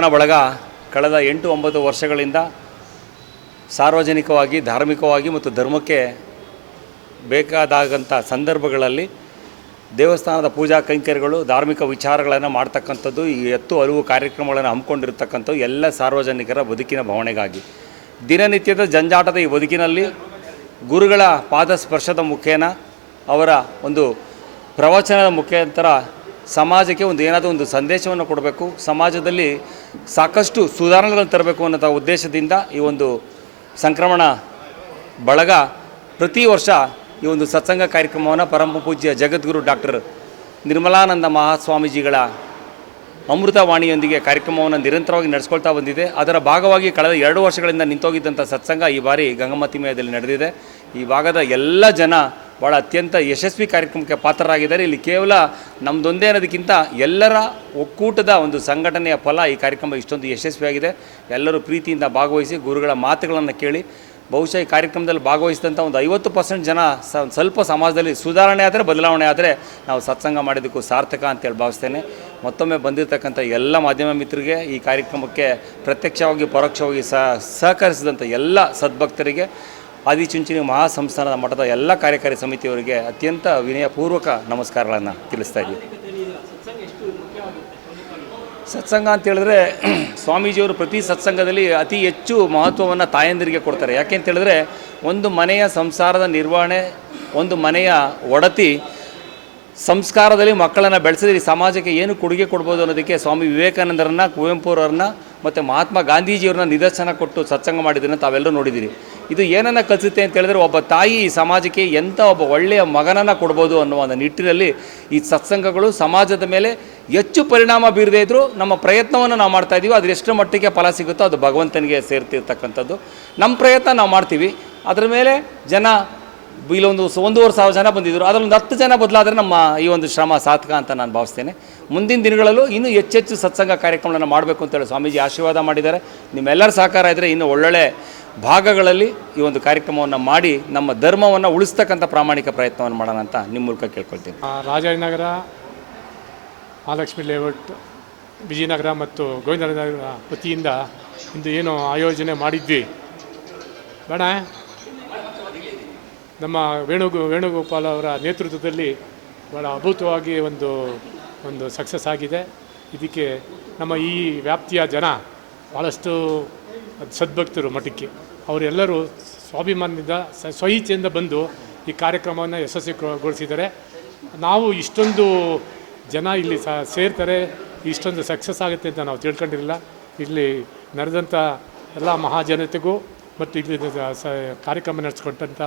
ಸಾಧನ ಬಳಗ ಕಳೆದ 8-9 ವರ್ಷಗಳಿಂದ ಸಾರ್ವಜನಿಕವಾಗಿ, ಧಾರ್ಮಿಕವಾಗಿ ಮತ್ತು ಧರ್ಮಕ್ಕೆ ಬೇಕಾದಾಗಂಥ ಸಂದರ್ಭಗಳಲ್ಲಿ ದೇವಸ್ಥಾನದ ಪೂಜಾ ಕೈಂಕರ್ಯಗಳು, ಧಾರ್ಮಿಕ ವಿಚಾರಗಳನ್ನು ಮಾಡ್ತಕ್ಕಂಥದ್ದು, ಈ ಹಲವು ಕಾರ್ಯಕ್ರಮಗಳನ್ನು ಹಮ್ಮಿಕೊಂಡಿರ್ತಕ್ಕಂಥದ್ದು ಎಲ್ಲ ಸಾರ್ವಜನಿಕರ ಬದುಕಿನ ಭಾವನೆಗಾಗಿ. ದಿನನಿತ್ಯದ ಜಂಜಾಟದ ಈ ಬದುಕಿನಲ್ಲಿ ಗುರುಗಳ ಪಾದ ಸ್ಪರ್ಶದ ಮುಖೇನ, ಅವರ ಒಂದು ಪ್ರವಚನದ ಮುಖಾಂತರ ಸಮಾಜಕ್ಕೆ ಏನಾದರೂ ಒಂದು ಸಂದೇಶವನ್ನು ಕೊಡಬೇಕು, ಸಮಾಜದಲ್ಲಿ ಸಾಕಷ್ಟು ಸುಧಾರಣೆಗಳನ್ನು ತರಬೇಕು ಅನ್ನೋ ಉದ್ದೇಶದಿಂದ ಈ ಒಂದು ಸಂಕ್ರಮಣ ಬಳಗ ಪ್ರತಿ ವರ್ಷ ಈ ಒಂದು ಸತ್ಸಂಗ ಕಾರ್ಯಕ್ರಮವನ್ನು ಪರಮ ಪೂಜ್ಯ ಜಗದ್ಗುರು ಡಾಕ್ಟರ್ ನಿರ್ಮಲಾನಂದ ಮಹಾಸ್ವಾಮೀಜಿಗಳ ಅಮೃತವಾಣಿಯೊಂದಿಗೆ ಕಾರ್ಯಕ್ರಮವನ್ನು ನಿರಂತರವಾಗಿ ನಡೆಸ್ಕೊಳ್ತಾ ಬಂದಿದೆ. ಅದರ ಭಾಗವಾಗಿ ಕಳೆದ 2 ವರ್ಷಗಳಿಂದ ನಿಂತೋಗಿದ್ದಂಥ ಸತ್ಸಂಗ ಈ ಬಾರಿ ಗಂಗಮತಿ ಮೇಳದಲ್ಲಿ ನಡೆದಿದೆ. ಈ ಭಾಗದ ಎಲ್ಲ ಜನ ಭಾಳ ಅತ್ಯಂತ ಯಶಸ್ವಿ ಕಾರ್ಯಕ್ರಮಕ್ಕೆ ಪಾತ್ರರಾಗಿದ್ದಾರೆ. ಇಲ್ಲಿ ಕೇವಲ ನಮ್ಮದೊಂದೇ ಅನ್ನೋದಕ್ಕಿಂತ ಎಲ್ಲರ ಒಕ್ಕೂಟದ ಒಂದು ಸಂಘಟನೆಯ ಫಲ ಈ ಕಾರ್ಯಕ್ರಮ ಇಷ್ಟೊಂದು ಯಶಸ್ವಿಯಾಗಿದೆ. ಎಲ್ಲರೂ ಪ್ರೀತಿಯಿಂದ ಭಾಗವಹಿಸಿ ಗುರುಗಳ ಮಾತುಗಳನ್ನು ಕೇಳಿ, ಬಹುಶಃ ಈ ಕಾರ್ಯಕ್ರಮದಲ್ಲಿ ಭಾಗವಹಿಸಿದಂಥ ಒಂದು 50% ಜನ ಸ್ವಲ್ಪ ಸಮಾಜದಲ್ಲಿ ಸುಧಾರಣೆ ಆದರೆ, ಬದಲಾವಣೆ ಆದರೆ ನಾವು ಸತ್ಸಂಗ ಮಾಡಿದ್ದಕ್ಕೂ ಸಾರ್ಥಕ ಅಂತೇಳಿ ಭಾವಿಸ್ತೇನೆ. ಮತ್ತೊಮ್ಮೆ ಬಂದಿರತಕ್ಕಂಥ ಎಲ್ಲ ಮಾಧ್ಯಮ ಮಿತ್ರರಿಗೆ, ಈ ಕಾರ್ಯಕ್ರಮಕ್ಕೆ ಪ್ರತ್ಯಕ್ಷವಾಗಿ ಪರೋಕ್ಷವಾಗಿ ಸಹಕರಿಸಿದಂಥ ಎಲ್ಲ ಸದ್ಭಕ್ತರಿಗೆ, ಆದಿಚುಂಚನ ಮಹಾಸಂಸ್ಥಾನದ ಮಠದ ಎಲ್ಲ ಕಾರ್ಯಕಾರಿ ಸಮಿತಿಯವರಿಗೆ ಅತ್ಯಂತ ವಿನಯಪೂರ್ವಕ ನಮಸ್ಕಾರಗಳನ್ನು ತಿಳಿಸ್ತಾ ಇದ್ದೀವಿ. ಸತ್ಸಂಗ ಅಂತೇಳಿದ್ರೆ ಸ್ವಾಮೀಜಿಯವರು ಪ್ರತಿ ಸತ್ಸಂಗದಲ್ಲಿ ಅತಿ ಹೆಚ್ಚು ಮಹತ್ವವನ್ನು ತಾಯಂದಿರಿಗೆ ಕೊಡ್ತಾರೆ. ಯಾಕೆ ಅಂತೇಳಿದ್ರೆ, ಒಂದು ಮನೆಯ ಸಂಸಾರದ ನಿರ್ವಹಣೆ, ಒಂದು ಮನೆಯ ಒಡತಿ ಸಂಸ್ಕಾರದಲ್ಲಿ ಮಕ್ಕಳನ್ನು ಬೆಳೆಸಿದ್ರೆ ಈ ಸಮಾಜಕ್ಕೆ ಏನು ಕೊಡುಗೆ ಕೊಡ್ಬೋದು ಅನ್ನೋದಕ್ಕೆ ಸ್ವಾಮಿ ವಿವೇಕಾನಂದರನ್ನು, ಕುವೆಂಪುರವ್ರನ್ನ ಮತ್ತು ಮಹಾತ್ಮ ಗಾಂಧೀಜಿಯವ್ರನ್ನ ನಿದರ್ಶನ ಕೊಟ್ಟು ಸತ್ಸಂಗ ಮಾಡಿದ್ದನ್ನು ತಾವೆಲ್ಲರೂ ನೋಡಿದ್ದೀರಿ. ಇದು ಏನನ್ನು ಕಲಿಸುತ್ತೆ ಅಂತ ಹೇಳಿದ್ರೆ, ಒಬ್ಬ ತಾಯಿ ಈ ಸಮಾಜಕ್ಕೆ ಎಂಥ ಒಬ್ಬ ಒಳ್ಳೆಯ ಮಗನನ್ನು ಕೊಡ್ಬೋದು ಅನ್ನುವ ಒಂದು ನಿಟ್ಟಿನಲ್ಲಿ ಈ ಸತ್ಸಂಗಗಳು ಸಮಾಜದ ಮೇಲೆ ಹೆಚ್ಚು ಪರಿಣಾಮ ಬೀರದೇ ಇದ್ದರೂ ನಮ್ಮ ಪ್ರಯತ್ನವನ್ನು ನಾವು ಮಾಡ್ತಾಯಿದ್ದೀವಿ. ಅದು ಎಷ್ಟು ಮಟ್ಟಿಗೆ ಫಲ ಸಿಗುತ್ತೋ ಅದು ಭಗವಂತನಿಗೆ ಸೇರ್ತಿರ್ತಕ್ಕಂಥದ್ದು. ನಮ್ಮ ಪ್ರಯತ್ನ ನಾವು ಮಾಡ್ತೀವಿ, ಅದರ ಮೇಲೆ ಜನ ಇಲ್ಲೊಂದು 1,500 ಜನ ಬಂದಿದ್ದರು, ಅದರಲ್ಲೊಂದು 10 ಜನ ಬದಲಾದರೆ ನಮ್ಮ ಈ ಒಂದು ಶ್ರಮ ಸಾರ್ಥಕ ಅಂತ ನಾನು ಭಾವಿಸ್ತೇನೆ. ಮುಂದಿನ ದಿನಗಳಲ್ಲೂ ಇನ್ನೂ ಹೆಚ್ಚೆಚ್ಚು ಸತ್ಸಂಗ ಕಾರ್ಯಕ್ರಮಗಳನ್ನು ಮಾಡಬೇಕು ಅಂತೇಳಿ ಸ್ವಾಮೀಜಿ ಆಶೀರ್ವಾದ ಮಾಡಿದ್ದಾರೆ. ನಿಮ್ಮೆಲ್ಲರ ಸಹಕಾರ ಇದ್ದರೆ ಇನ್ನೂ ಒಳ್ಳೊಳ್ಳೆ ಭಾಗಗಳಲ್ಲಿ ಈ ಒಂದು ಕಾರ್ಯಕ್ರಮವನ್ನು ಮಾಡಿ ನಮ್ಮ ಧರ್ಮವನ್ನು ಉಳಿಸ್ತಕ್ಕಂಥ ಪ್ರಾಮಾಣಿಕ ಪ್ರಯತ್ನವನ್ನು ಮಾಡೋಣ ಅಂತ ನಿಮ್ಮ ಮೂಲಕ ಕೇಳ್ಕೊಳ್ತೀನಿ. ರಾಜಾಜಿನಗರ, ಮಹಾಲಕ್ಷ್ಮಿ ಲೇಔಟ್, ವಿಜಯನಗರ ಮತ್ತು ಗೋವಿಂದನಗರ ವತಿಯಿಂದ ಇಂದು ಏನು ಆಯೋಜನೆ ಮಾಡಿದ್ವಿ ಬೇಡ, ನಮ್ಮ ವೇಣುಗೋಪಾಲ್ ಅವರ ನೇತೃತ್ವದಲ್ಲಿ ಭಾಳ ಅದ್ಭುತವಾಗಿ ಒಂದು ಸಕ್ಸಸ್ ಆಗಿದೆ. ಇದಕ್ಕೆ ನಮ್ಮ ಈ ವ್ಯಾಪ್ತಿಯ ಜನ ಭಾಳಷ್ಟು ಸದ್ಭಕ್ತರು ಮಠಕ್ಕೆ ಅವರೆಲ್ಲರೂ ಸ್ವಾಭಿಮಾನದಿಂದ ಸ್ವಇಚ್ಛೆಯಿಂದ ಬಂದು ಈ ಕಾರ್ಯಕ್ರಮವನ್ನು ಯಶಸ್ವಿಗೊಳಿಸಿದ್ದಾರೆ. ನಾವು ಇಷ್ಟೊಂದು ಜನ ಇಲ್ಲಿ ಸೇರ್ತಾರೆ, ಇಷ್ಟೊಂದು ಸಕ್ಸಸ್ ಆಗುತ್ತೆ ಅಂತ ನಾವು ತಿಳ್ಕೊಂಡಿರಲಿಲ್ಲ. ಇಲ್ಲಿ ನಡೆದಂಥ ಎಲ್ಲ ಮಹಾಜನತೆಗೂ ಮತ್ತು ಇಲ್ಲಿ ಕಾರ್ಯಕ್ರಮ ನಡೆಸ್ಕೊಟ್ಟಂಥ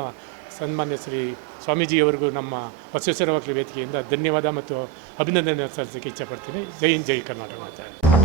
ಸನ್ಮಾನ್ಯ ಶ್ರೀ ಸ್ವಾಮೀಜಿಯವರಿಗೂ ನಮ್ಮ ಬಸವೇಶ್ವರ ವೇದಿಕೆಯಿಂದ ಧನ್ಯವಾದ ಮತ್ತು ಅಭಿನಂದನೆ ಸಲ್ಲಿಸಲಿಕ್ಕೆ ಇಚ್ಛೆಪಡ್ತೀನಿ. ಜೈ ಹಿಂದ್, ಜೈ ಕರ್ನಾಟಕ ಮಾತೆ.